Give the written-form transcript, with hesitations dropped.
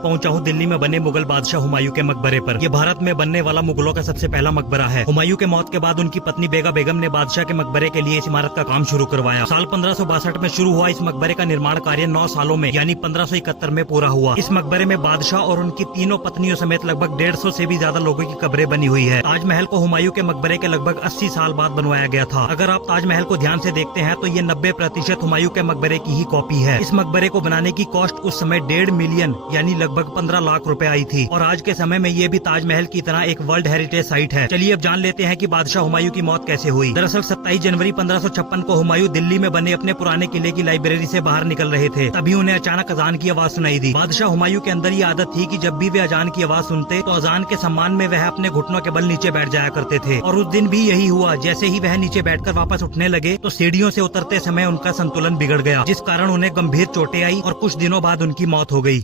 पहुंचा हूं दिल्ली में बने मुगल बादशाह हुमायूं के मकबरे पर। यह भारत में बनने वाला मुगलों का सबसे पहला मकबरा है। हुमायूं के मौत के बाद उनकी पत्नी बेगा बेगम ने बादशाह के मकबरे के लिए इस इमारत का काम शुरू करवाया। साल 1562 में शुरू हुआ इस मकबरे का निर्माण कार्य 9 सालों में यानी 1571 में पूरा हुआ। इस मकबरे में बादशाह और उनकी तीनों पत्नियों समेत लगभग 150 से भी ज्यादा लोगों की कब्रें बनी हुई है। ताजमहल को हुमायूं के मकबरे के लगभग 80 साल बाद बनवाया गया था। अगर आप ताजमहल को ध्यान से देखते हैं तो ये 90% हुमायूं के मकबरे की ही कॉपी है। इस मकबरे को बनाने की कॉस्ट उस समय 1.5 मिलियन यानी लगभग 15 लाख रुपए आई थी और आज के समय में ये भी ताजमहल की तरह एक वर्ल्ड हेरिटेज साइट है। चलिए अब जान लेते हैं कि बादशाह हुमायूं की मौत कैसे हुई। दरअसल 27 जनवरी 1556 को हुमायूं दिल्ली में बने अपने पुराने किले की लाइब्रेरी से बाहर निकल रहे थे। तभी उन्हें अचानक अजान की आवाज सुनाई दी। बादशाह हुमायूं के अंदर ये आदत थी कि जब भी वे अजान की आवाज सुनते तो अजान के सम्मान में वह अपने घुटनों के बल नीचे बैठ जाया करते थे और उस दिन भी यही हुआ। जैसे ही वह नीचे बैठकर वापस उठने लगे तो सीढ़ियों से उतरते समय उनका संतुलन बिगड़ गया, जिस कारण उन्हें गंभीर चोटें आई और कुछ दिनों बाद उनकी मौत हो गई।